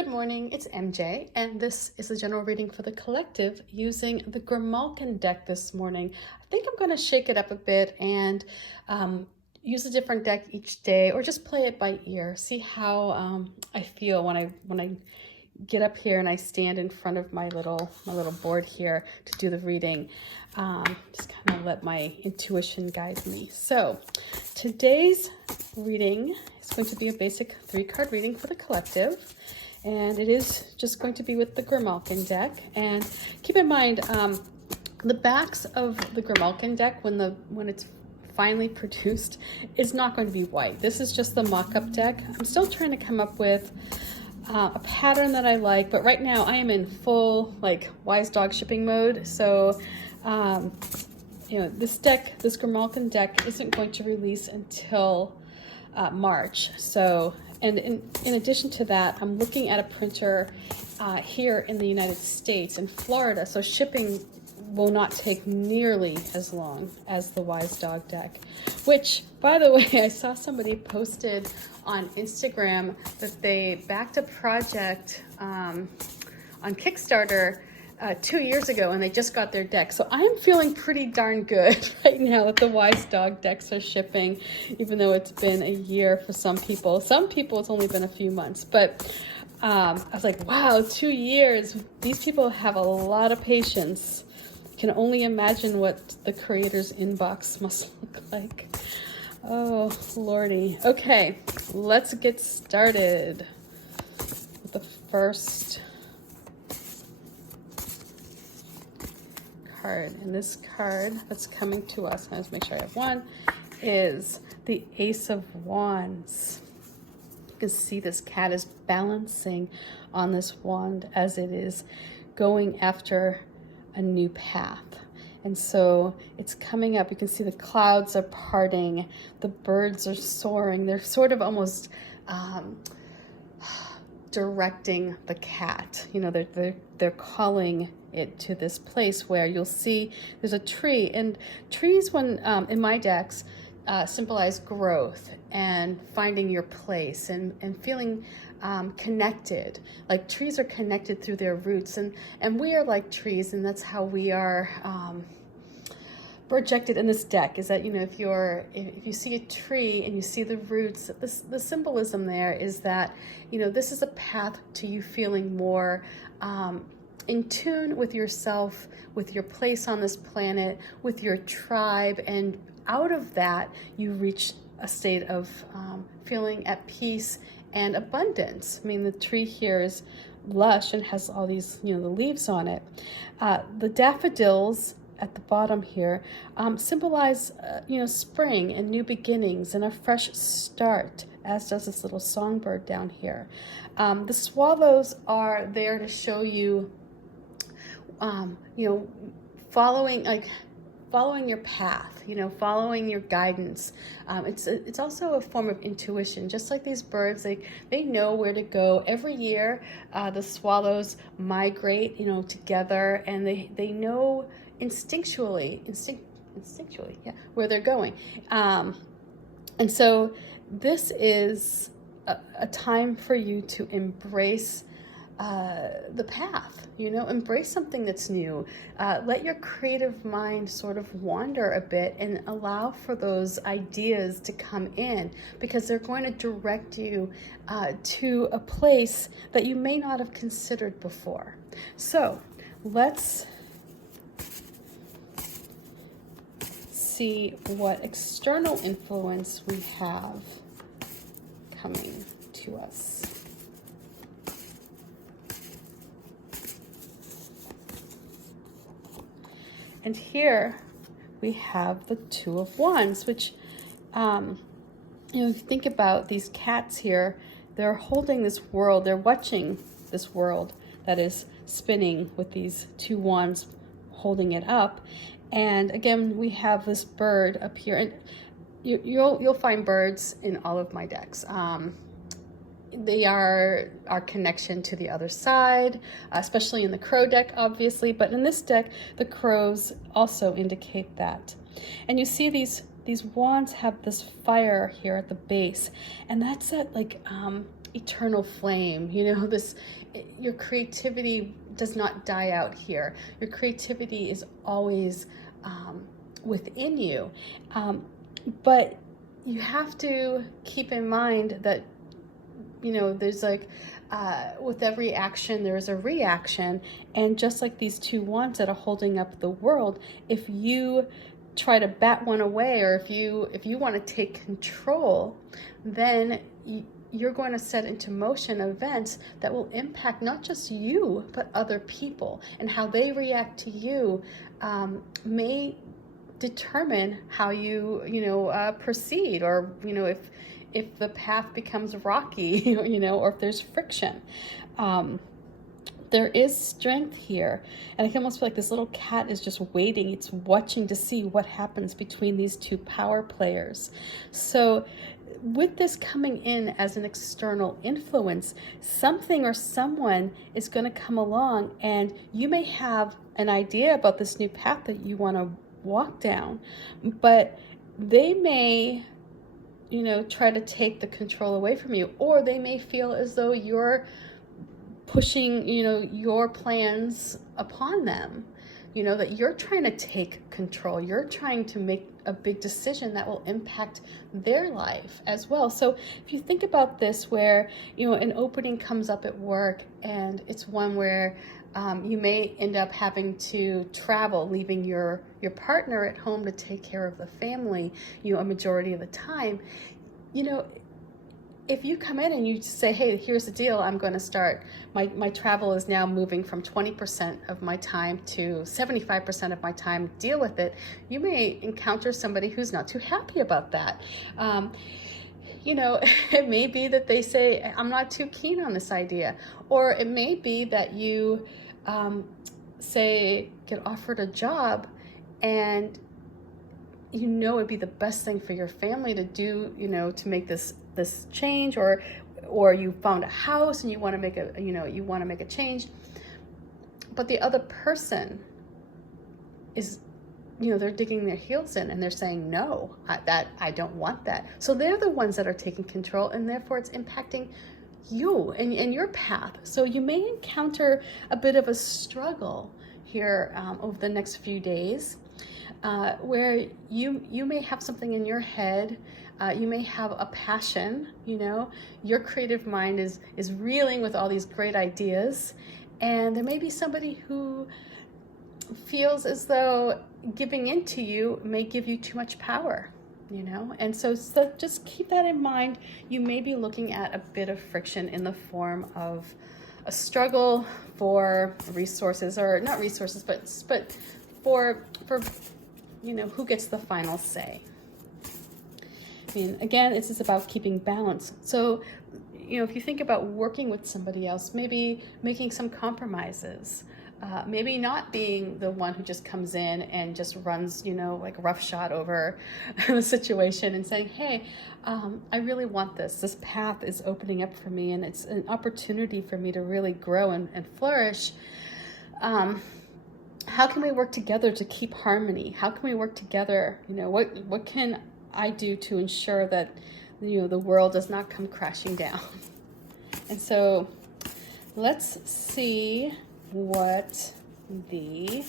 Good morning, it's MJ, and this is a general reading for the collective using the Grimalkin deck this morning. I think I'm going to shake it up a bit and use a different deck each day, or just play it by ear. See how I feel when I get up here and I stand in front of my little board here to do the reading. Just kind of let my intuition guide me. So today's reading is going to be a basic 3-card reading for the collective. And it is just going to be with the Grimalkin deck. And keep in mind, the backs of the Grimalkin deck, when it's finally produced, is not going to be white. This is just the mock-up deck. I'm still trying to come up with a pattern that I like, but right now I am in full wise dog shipping mode. So, this Grimalkin deck isn't going to release until March. So. And in addition to that, I'm looking at a printer here in the United States, in Florida, so shipping will not take nearly as long as the Wise Dog deck, which, by the way, I saw somebody posted on Instagram that they backed a project on Kickstarter 2 years ago, and they just got their deck. So I am feeling pretty darn good right now that the Wise Dog decks are shipping, even though it's been a year for some people. Some people, it's only been a few months. But I was like, wow, 2 years. These people have a lot of patience. I can only imagine what the creator's inbox must look like. Oh, Lordy. Okay, let's get started with the first card. And this card that's coming to us, let's make sure I have one, is the Ace of Wands. You can see this cat is balancing on this wand as it is going after a new path. And so it's coming up. You can see the clouds are parting, the birds are soaring. They're sort of almost directing the cat. They're calling it to this place where you'll see there's a tree, and trees, when in my decks, symbolize growth and finding your place and feeling connected. Like trees are connected through their roots, and we are like trees, and that's how we are projected in this deck. Is that if you see a tree and you see the roots, the symbolism there is that this is a path to you feeling more in tune with yourself, with your place on this planet, with your tribe, and out of that you reach a state of feeling at peace and abundance. I mean, the tree here is lush and has all these the leaves on it. The daffodils at the bottom here symbolize spring and new beginnings and a fresh start, as does this little songbird down here. The swallows are there to show you following your path, following your guidance. It's also a form of intuition. Just like these birds, they know where to go. Every year, the swallows migrate, together, and they know instinctually, where they're going. And so this is a time for you to embrace the path, embrace something that's new. Let your creative mind sort of wander a bit and allow for those ideas to come in, because they're going to direct you to a place that you may not have considered before. So let's see what external influence we have coming to us. And here we have the Two of Wands, which, if you think about these cats here, they're holding this world, they're watching this world that is spinning with these two wands holding it up. And again, we have this bird up here, and you'll find birds in all of my decks. They are our connection to the other side, especially in the crow deck, obviously, but in this deck, the crows also indicate that. And you see these wands have this fire here at the base, and that's that eternal flame, your creativity does not die out here. Your creativity is always within you. But you have to keep in mind that, there's with every action, there is a reaction. And just like these two wands that are holding up the world, if you try to bat one away, or if you want to take control, then you're going to set into motion events that will impact not just you, but other people. And how they react to you may determine how you, proceed, or, if the path becomes rocky, or if there's friction. There is strength here. And I can almost feel like this little cat is just waiting. It's watching to see what happens between these two power players. So with this coming in as an external influence, something or someone is going to come along, and you may have an idea about this new path that you want to walk down, but they may, try to take the control away from you, or they may feel as though you're pushing, your plans upon them, that you're trying to take control. You're trying to make a big decision that will impact their life as well. So if you think about this, where, an opening comes up at work, and it's one where you may end up having to travel, leaving your partner at home to take care of the family, a majority of the time, if you come in and you say, hey, here's the deal, I'm going to start, my travel is now moving from 20% of my time to 75% of my time, deal with it, you may encounter somebody who's not too happy about that. It may be that they say, I'm not too keen on this idea. Or it may be that you get offered a job, and it'd be the best thing for your family to do, to make this change, or you found a house and you want to make a change, but the other person is, they're digging their heels in, and they're saying, no, I don't want that. So they're the ones that are taking control, and therefore it's impacting you and your path. So you may encounter a bit of a struggle here over the next few days, where you may have something in your head. You may have a passion, your creative mind is reeling with all these great ideas, and there may be somebody who feels as though giving in to you may give you too much power, and so just keep that in mind. You may be looking at a bit of friction in the form of a struggle for resources, or not resources, but for who gets the final say. Again, this is about keeping balance. So, if you think about working with somebody else, maybe making some compromises, maybe not being the one who just comes in and just runs, like roughshod over the situation, and saying, hey, I really want this. This path is opening up for me, and it's an opportunity for me to really grow and flourish. How can we work together to keep harmony? How can we work together? What can I do to ensure that, the world does not come crashing down? And so let's see what the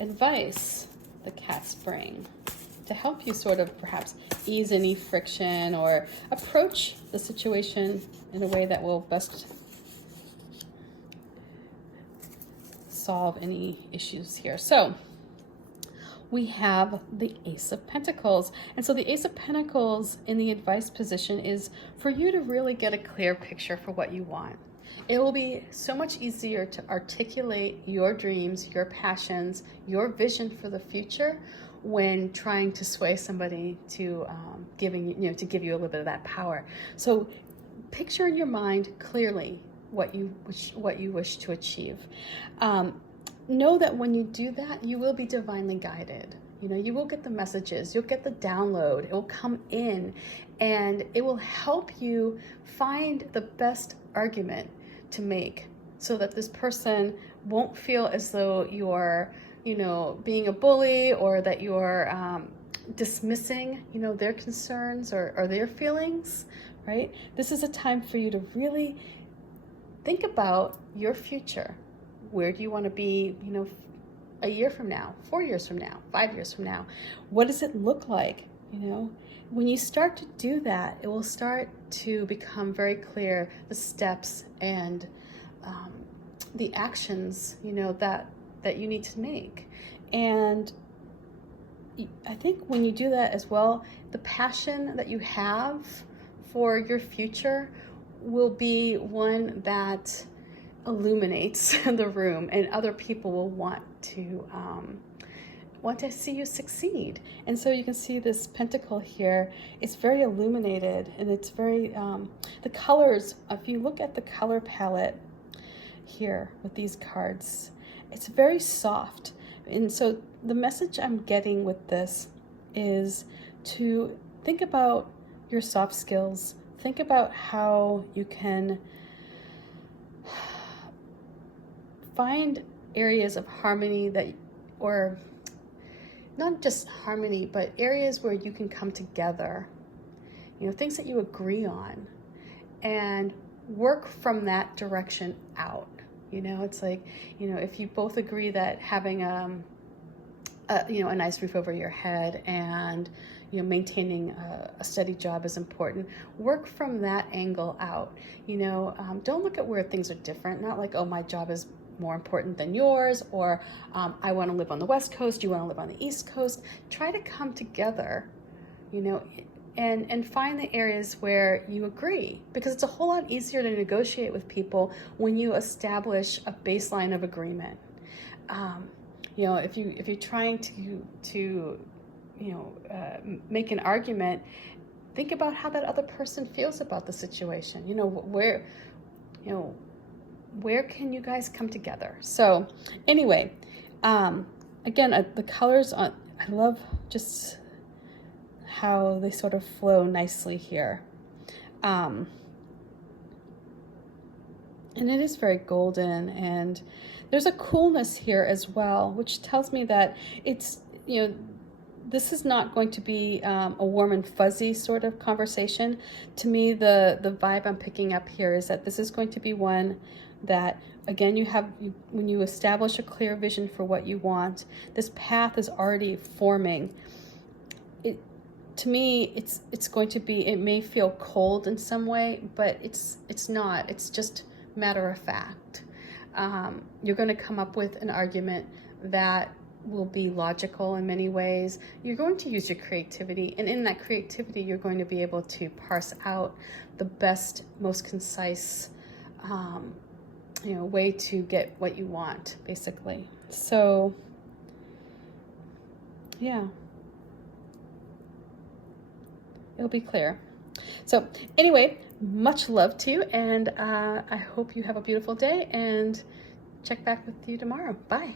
advice the cats bring to help you sort of perhaps ease any friction, or approach the situation in a way that will best solve any issues here. So we have the Ace of Pentacles. And so the Ace of Pentacles in the advice position is for you to really get a clear picture for what you want. It will be so much easier to articulate your dreams, your passions, your vision for the future when trying to sway somebody to give you a little bit of that power. So picture in your mind clearly what you wish to achieve. Know that when you do that, you will be divinely guided. You will get the messages, you'll get the download, it will come in, and it will help you find the best argument to make, so that this person won't feel as though you're, being a bully, or that you're dismissing, their concerns or their feelings, right? This is a time for you to really think about your future. Where do you want to be, a year from now, 4 years from now, 5 years from now? What does it look like? When you start to do that, it will start to become very clear the steps and the actions, that you need to make. And I think when you do that as well, the passion that you have for your future will be one that illuminates the room, and other people will want to see you succeed. And so you can see this pentacle here. It's very illuminated, and it's very the colors. If you look at the color palette here with these cards, it's very soft. And so the message I'm getting with this is to think about your soft skills. Think about how you can find areas of harmony or not just harmony, but areas where you can come together, things that you agree on, and work from that direction out. It's like, if you both agree that having a nice roof over your head and maintaining a steady job is important, work from that angle out. Don't look at where things are different. Not like, oh, my job is more important than yours, or I want to live on the West Coast, you want to live on the East Coast. Try to come together, and find the areas where you agree, because it's a whole lot easier to negotiate with people when you establish a baseline of agreement. If you're trying to make an argument, think about how that other person feels about the situation. Where can you guys come together? So anyway, again, the colors I love just how they sort of flow nicely here. And it is very golden, and there's a coolness here as well, which tells me that it's, this is not going to be a warm and fuzzy sort of conversation. To me, the vibe I'm picking up here is that this is going to be one that, again, when you establish a clear vision for what you want, this path is already forming. To me, it's going to be, it may feel cold in some way, but it's not. It's just matter of fact. You're going to come up with an argument that will be logical in many ways. You're going to use your creativity, and in that creativity, you're going to be able to parse out the best, most concise way to get what you want, basically. So, yeah. It'll be clear. So anyway, much love to you, and I hope you have a beautiful day, and check back with you tomorrow. Bye.